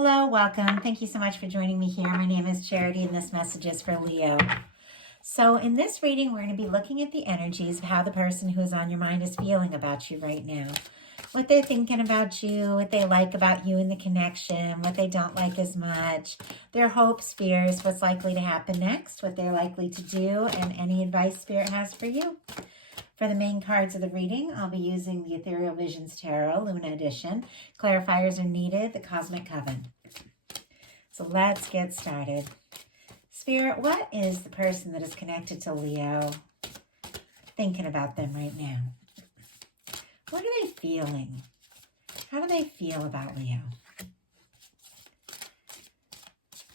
Hello, welcome. Thank you so much for joining me here. My name is Charity and this message is for Leo. So in this reading, we're going to be looking at the energies of how the person who is on your mind is feeling about you right now. What they're thinking about you, what they like about you in the connection, what they don't like as much, their hopes, fears, what's likely to happen next, what they're likely to do, and any advice Spirit has for you. For the main cards of the reading, I'll be using the Ethereal Visions Tarot, Luna Edition. Clarifiers are needed, the Cosmic Coven. So let's get started. Spirit, what is the person that is connected to Leo thinking about them right now? What are they feeling? How do they feel about Leo?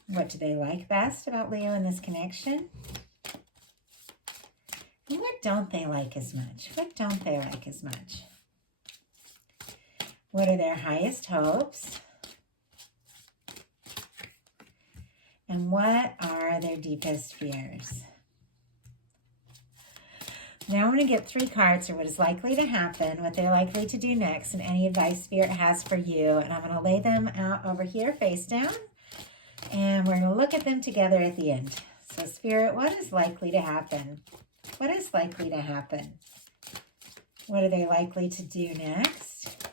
What do they like best about Leo in this connection? And what don't they like as much? What don't they like as much? What are their highest hopes? And what are their deepest fears? Now I'm going to get 3 cards for what is likely to happen, what they're likely to do next, and any advice Spirit has for you. And I'm going to lay them out over here face down. And we're going to look at them together at the end. So Spirit, what is likely to happen? What is likely to happen? What are they likely to do next?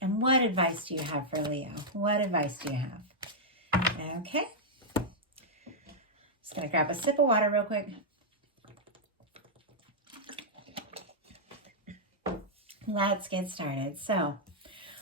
And what advice do you have for Leo? What advice do you have? Okay. Just going to grab a sip of water real quick. Let's get started. So,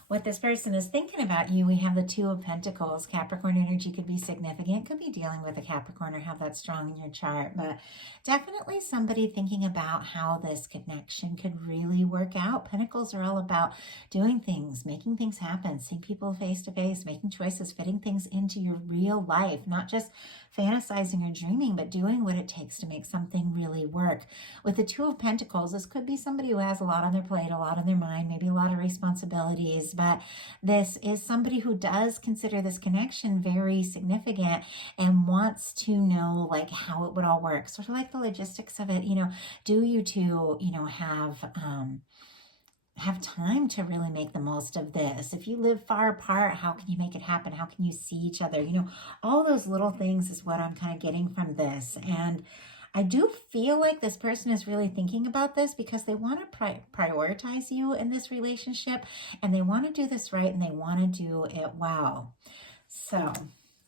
what this person is thinking about you, we have the 2 of Pentacles. Capricorn energy could be significant, could be dealing with a Capricorn or have that strong in your chart, but definitely somebody thinking about how this connection could really work out. Pentacles are all about doing things, making things happen, seeing people face to face, making choices, fitting things into your real life, not just fantasizing or dreaming, but doing what it takes to make something really work. With the 2 of Pentacles, this could be somebody who has a lot on their plate, a lot on their mind, maybe a lot of responsibilities, but this is somebody who does consider this connection very significant and wants to know like how it would all work. Sort of like the logistics of it, do you two, have time to really make the most of this? If you live far apart, how can you make it happen? How can you see each other? All those little things is what I'm kind of getting from this. And I do feel like this person is really thinking about this because they want to prioritize you in this relationship, and they want to do this right, and they want to do it well. So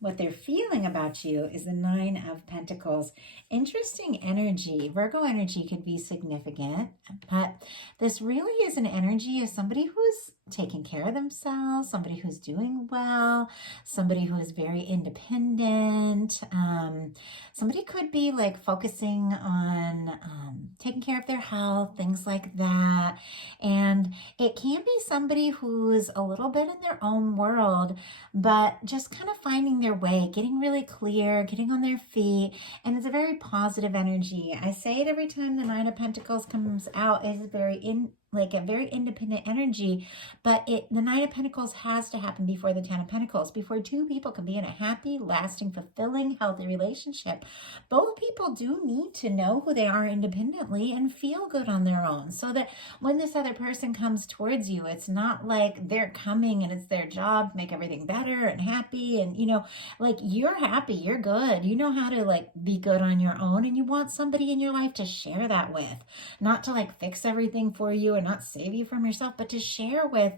what they're feeling about you is the 9 of Pentacles. Interesting energy. Virgo energy could be significant, but this really is an energy of somebody who's taking care of themselves, somebody who's doing well, somebody who is very independent. Somebody could be like focusing on taking care of their health, things like that. And it can be somebody who's a little bit in their own world, but just kind of finding their way, getting really clear, getting on their feet. And it's a very positive energy. I say it every time the 9 of Pentacles comes out. It's a very independent energy, but the 9 of Pentacles has to happen before the 10 of Pentacles, before 2 people can be in a happy, lasting, fulfilling, healthy relationship. Both people do need to know who they are independently and feel good on their own, so that when this other person comes towards you, it's not like they're coming and it's their job to make everything better and happy, and like you're happy, you're good, you know how to like be good on your own, and you want somebody in your life to share that with, not to like fix everything for you and not save you from yourself, but to share with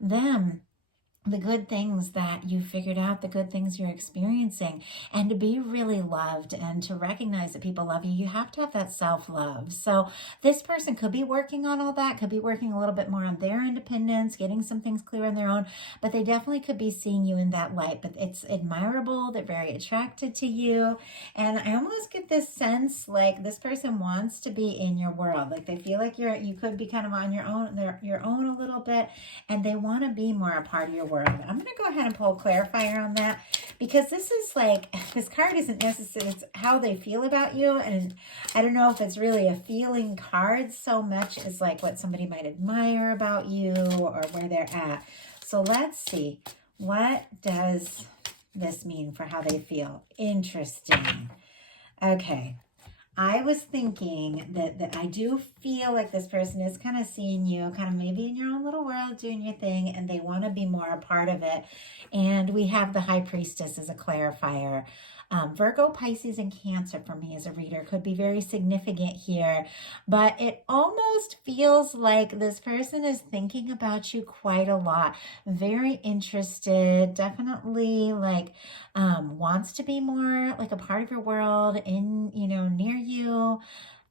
them the good things that you figured out, the good things you're experiencing, and to be really loved and to recognize that people love you. You have to have that self-love. So this person could be working on all that, could be working a little bit more on their independence, getting some things clear on their own, but they definitely could be seeing you in that light. But it's admirable. They're very attracted to you. And I almost get this sense like this person wants to be in your world. Like they feel like you could be kind of on your own a little bit, and they want to be more a part of your world. I'm going to go ahead and pull a clarifier on that, because this is like, this card isn't necessarily, it's how they feel about you. And I don't know if it's really a feeling card so much as like what somebody might admire about you or where they're at. So let's see. What does this mean for how they feel? Interesting. Okay. I was thinking that I do feel like this person is kind of seeing you, kind of maybe in your own little world doing your thing, and they want to be more a part of it. And we have the High Priestess as a clarifier. Virgo, Pisces, and Cancer for me as a reader could be very significant here, but it almost feels like this person is thinking about you quite a lot. Very interested, definitely like wants to be more like a part of your world in, near you.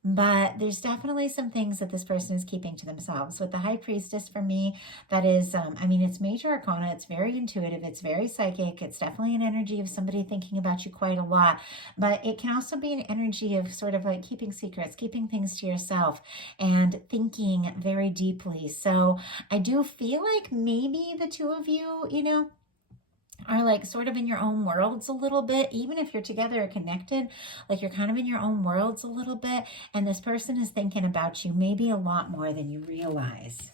But there's definitely some things that this person is keeping to themselves. With the High Priestess, for me, that is, it's major arcana. It's very intuitive. It's very psychic. It's definitely an energy of somebody thinking about you quite a lot. But it can also be an energy of sort of like keeping secrets, keeping things to yourself, and thinking very deeply. So I do feel like maybe the two of you, are like sort of in your own worlds a little bit, even if you're together or connected, like you're kind of in your own worlds a little bit, and this person is thinking about you maybe a lot more than you realize.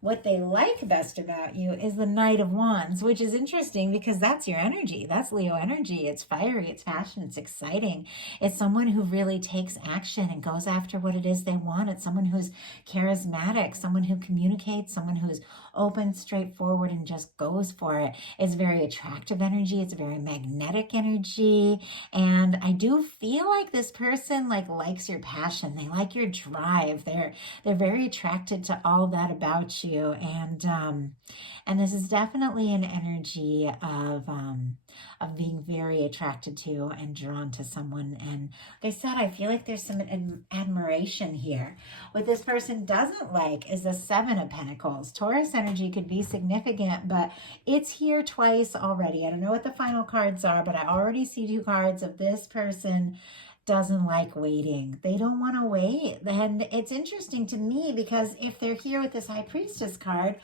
What they like best about you is the Knight of Wands, which is interesting because that's your energy. That's Leo energy. It's fiery, it's passion, it's exciting. It's someone who really takes action and goes after what it is they want. It's someone who's charismatic, someone who communicates, someone who's open, straightforward, and just goes for it. It's very attractive energy. It's a very magnetic energy. And I do feel like this person likes your passion. They like your drive. They're very attracted to all that about you. And this is definitely an energy of being very attracted to and drawn to someone. And like I said, I feel like there's some admiration here. What this person doesn't like is the Seven of Pentacles. Taurus energy could be significant, but it's here twice already. I don't know what the final cards are, but I already see two cards of this person doesn't like waiting. They don't want to wait. And it's interesting to me because if they're here with this High Priestess card,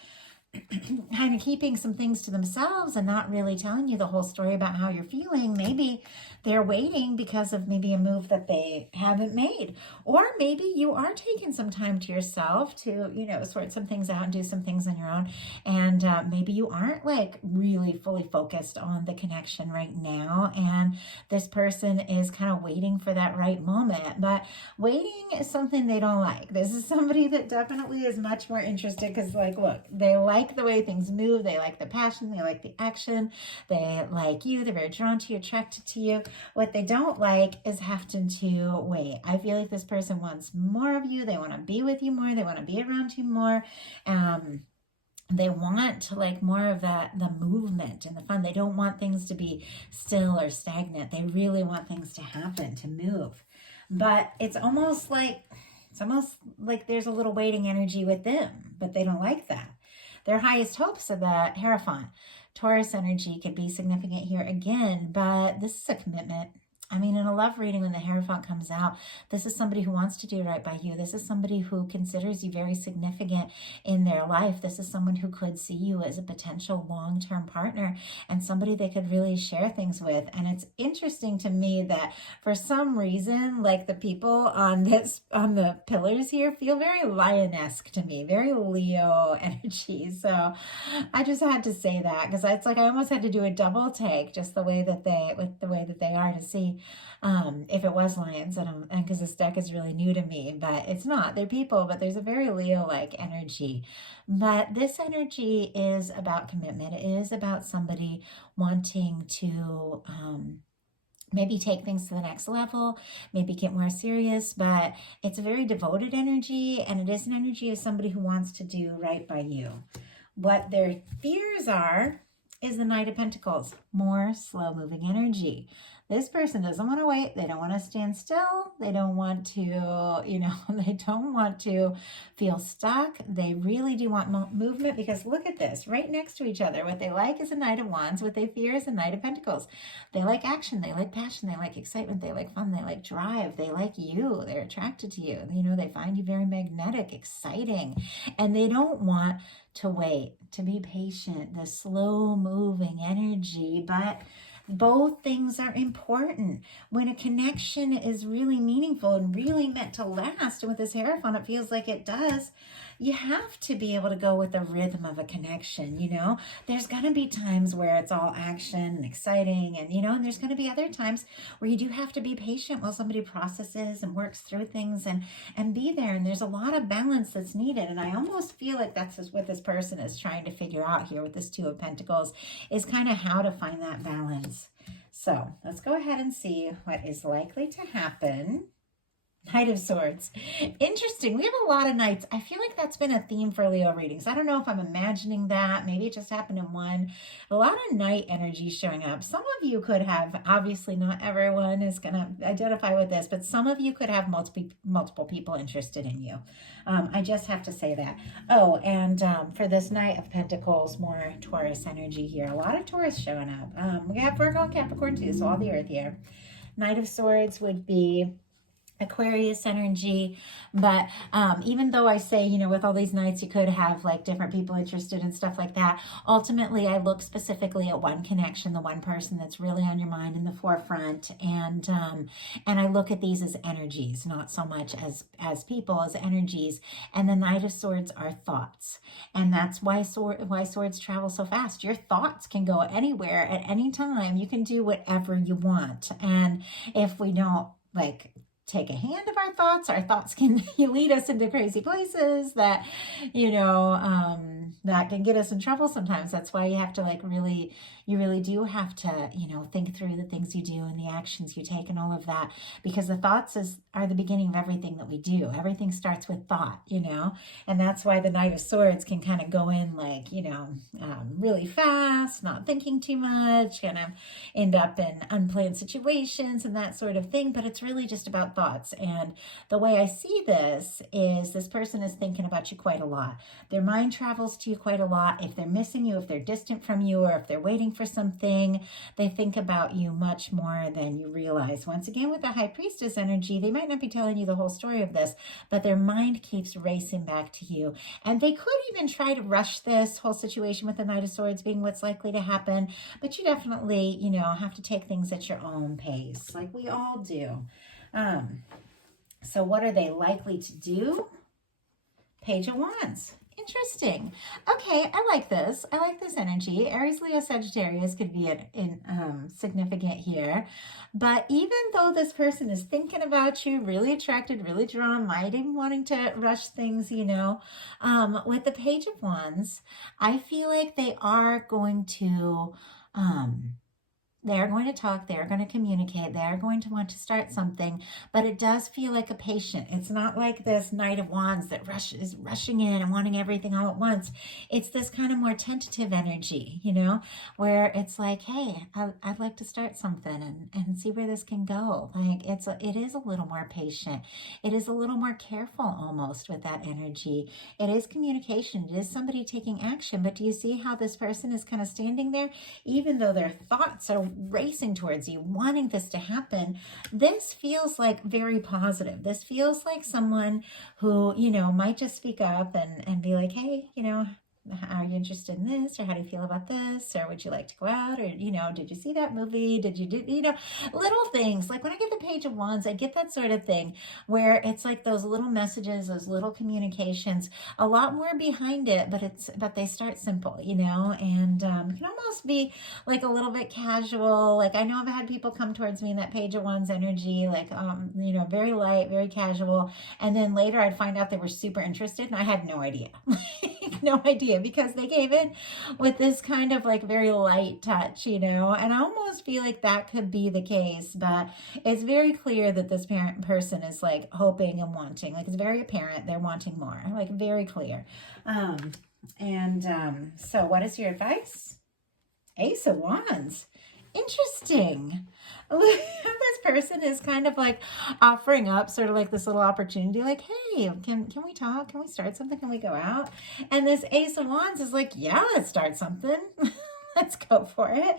kind of keeping some things to themselves and not really telling you the whole story about how you're feeling. Maybe they're waiting because of maybe a move that they haven't made. Or maybe you are taking some time to yourself to, sort some things out and do some things on your own. And maybe you aren't really fully focused on the connection right now. And this person is kind of waiting for that right moment. But waiting is something they don't like. This is somebody that definitely is much more interested because, look, they like the way things move. They like the passion. They like the action. They like you. They're very drawn to you, attracted to you. What they don't like is having to wait. I feel like this person wants more of you. They want to be with you more. They want to be around you more. They want more of the movement and the fun. They don't want things to be still or stagnant. They really want things to happen, to move. But it's almost like there's a little waiting energy with them, but they don't like that. Their highest hopes of the Hierophant. Taurus energy could be significant here again, but this is a commitment. In a love reading, when the Hierophant comes out, this is somebody who wants to do right by you. This is somebody who considers you very significant in their life. This is someone who could see you as a potential long-term partner and somebody they could really share things with. And it's interesting to me that for some reason, the people on the pillars here feel very lion-esque to me, very Leo energy. So I just had to say that because it's I almost had to do a double take, just the way that they are, to see if it was lions, and because this deck is really new to me, but it's not. They're people, but there's a very Leo-like energy. But this energy is about commitment. It is about somebody wanting to maybe take things to the next level, maybe get more serious, but it's a very devoted energy, and it is an energy of somebody who wants to do right by you. What their fears are is the Knight of Pentacles, more slow-moving energy. This person doesn't want to wait. They don't want to stand still. They don't want to, they don't want to feel stuck. They really do want movement because look at this, right next to each other. What they like is a Knight of Wands. What they fear is a Knight of Pentacles. They like action. They like passion. They like excitement. They like fun. They like drive. They like you. They're attracted to you. They find you very magnetic, exciting, and they don't want to wait, to be patient, the slow moving energy. But both things are important. When a connection is really meaningful and really meant to last, and with this Hierophant, it feels like it does, you have to be able to go with the rhythm of a connection, you know? There's going to be times where it's all action and exciting, and, you know, and there's going to be other times where you do have to be patient while somebody processes and works through things and be there. And there's a lot of balance that's needed. And I almost feel like that's what this person is trying to figure out here with this Two of Pentacles, is kind of how to find that balance. So let's go ahead and see what is likely to happen. Knight of Swords. Interesting. We have a lot of knights. I feel like that's been a theme for Leo readings. I don't know if I'm imagining that. Maybe it just happened in one. A lot of knight energy showing up. Some of you could have, obviously not everyone is going to identify with this, but some of you could have multiple people interested in you. I just have to say that. Oh, and for this Knight of Pentacles, more Taurus energy here. A lot of Taurus showing up. We have Virgo and Capricorn too, so all the earth here. Knight of Swords would be Aquarius energy. But even though I say, you know, with all these nights, you could have like different people interested and stuff like that, ultimately I look specifically at one connection, the one person that's really on your mind in the forefront. And I look at these as energies, not so much as people, as energies. And the Knight of Swords are thoughts. And that's why swords travel so fast. Your thoughts can go anywhere at any time. You can do whatever you want. And if we don't like take a hand of our thoughts can lead us into crazy places that, you know, that can get us in trouble sometimes. That's why you have to like really, you really do have to, you know, think through the things you do and the actions you take and all of that, because the thoughts are the beginning of everything that we do. Everything starts with thought, you know, and that's why the Knight of Swords can kind of go in like, you know, really fast, not thinking too much, kind of end up in unplanned situations and that sort of thing. But it's really just about thoughts. And the way I see this is this person is thinking about you quite a lot. Their mind travels to you quite a lot. If they're missing you, if they're distant from you, or if they're waiting for something, they think about you much more than you realize. Once again, with the High Priestess energy, they might not be telling you the whole story of this, but their mind keeps racing back to you. And they could even try to rush this whole situation with the Knight of Swords being what's likely to happen, but you definitely, you know, have to take things at your own pace, like we all do. So what are they likely to do? Page of Wands. Interesting. Okay, I like this. I like this energy. Aries, Leo, Sagittarius could be significant here. But even though this person is thinking about you, really attracted, really drawn, might even wanting to rush things, you know, with the Page of Wands, I feel like they are going to talk, they're going to communicate, they're going to want to start something, but it does feel like a patient. It's not like this Knight of Wands that is rushing in and wanting everything all at once. It's this kind of more tentative energy, you know, where it's like, hey, I'd like to start something and see where this can go. Like it is a little more patient. It is a little more careful almost with that energy. It is communication. It is somebody taking action. But do you see how this person is kind of standing there, even though their thoughts are racing towards you, wanting this to happen? This feels like very positive. This feels like someone who, you know, might just speak up and be like, hey, you know, are you interested in this? Or how do you feel about this? Or would you like to go out? Or, you know, did you see that movie? Did you do, you know, little things. Like when I get the Page of Wands, I get that sort of thing where it's like those little messages, those little communications, a lot more behind it, but they start simple, you know, and it can almost be like a little bit casual. Like I know I've had people come towards me in that Page of Wands energy, like, you know, very light, very casual. And then later I'd find out they were super interested and I had no idea. No idea, because they came in with this kind of like very light touch, you know, and I almost feel like that could be the case, but it's very clear that this person is like hoping and wanting, like it's very apparent they're wanting more, like very clear. So what is your advice? Ace of Wands. Interesting. This person is kind of like offering up sort of like this little opportunity, like, hey, can we talk? Can we start something? Can we go out? And this Ace of Wands is like, yeah, let's start something. Let's go for it.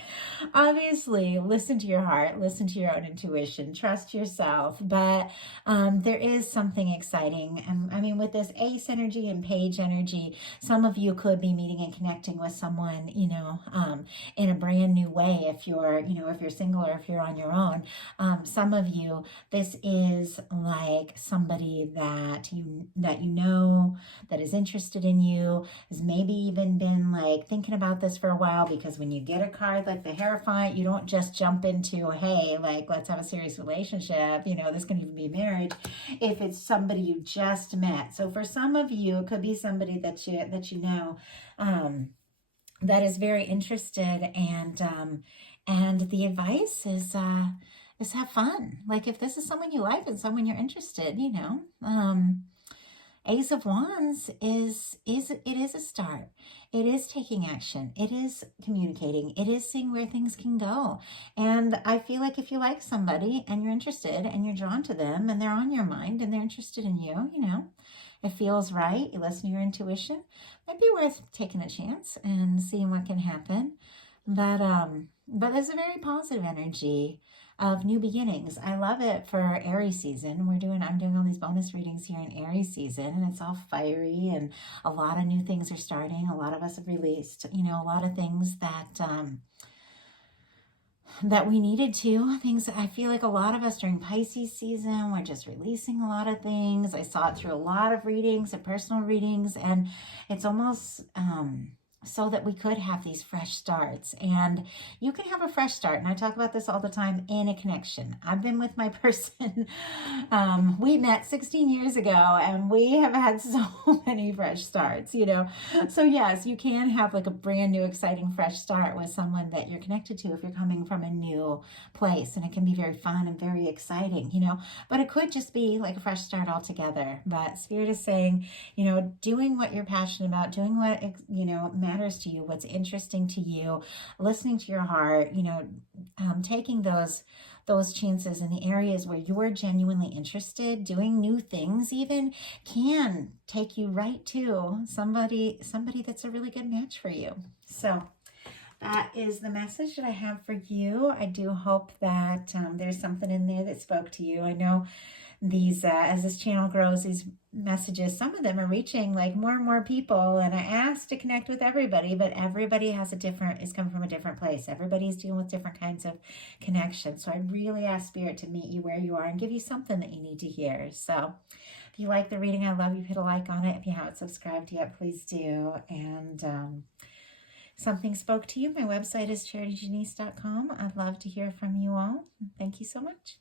Obviously, listen to your heart, listen to your own intuition, trust yourself. But there is something exciting. And I mean, with this ace energy and page energy, some of you could be meeting and connecting with someone, in a brand new way if you're, if you're single or if you're on your own. Some of you, this is like somebody that you know that is interested in you, has maybe even been like thinking about this for a while, because when you get a card like the Hierophant, you don't just jump into, hey, like, let's have a serious relationship, this can even be marriage, if it's somebody you just met. So for some of you, it could be somebody that you know, that is very interested, and the advice is have fun. Like, if this is someone you like and someone you're interested, Ace of Wands is a start. It is taking action. It is communicating. It is seeing where things can go. And I feel like if you like somebody and you're interested and you're drawn to them and they're on your mind and they're interested in you, it feels right. You listen to your intuition. Might be worth taking a chance and seeing what can happen. But there's a very positive energy of new beginnings. I love it for Aries season. I'm doing all these bonus readings here in Aries season, and it's all fiery, and a lot of new things are starting. A lot of us have released, a lot of things that we needed to. Things that I feel like a lot of us during Pisces season, we're just releasing a lot of things. I saw it through a lot of readings and personal readings, and it's almost so that we could have these fresh starts. And you can have a fresh start. And I talk about this all the time in a connection. I've been with my person. We met 16 years ago, and we have had so many fresh starts, So yes, you can have like a brand new, exciting, fresh start with someone that you're connected to if you're coming from a new place. And it can be very fun and very exciting, But it could just be like a fresh start altogether. But Spirit is saying, doing what you're passionate about, doing what, matters to you, what's interesting to you, listening to your heart, taking those chances in the areas where you're genuinely interested, doing new things even, can take you right to somebody that's a really good match for you. So that is the message that I have for you. I do hope that there's something in there that spoke to you. I know these, as this channel grows, these messages, some of them are reaching like more and more people, and I asked to connect with everybody, but everybody is coming from a different place. Everybody's dealing with different kinds of connections. So I really ask Spirit to meet you where you are and give you something that you need to hear. So if you like the reading, I love you. Hit a like on it. If you haven't subscribed yet, please do. And something spoke to you, my website is charityjanice.com. I'd love to hear from you all. Thank you so much.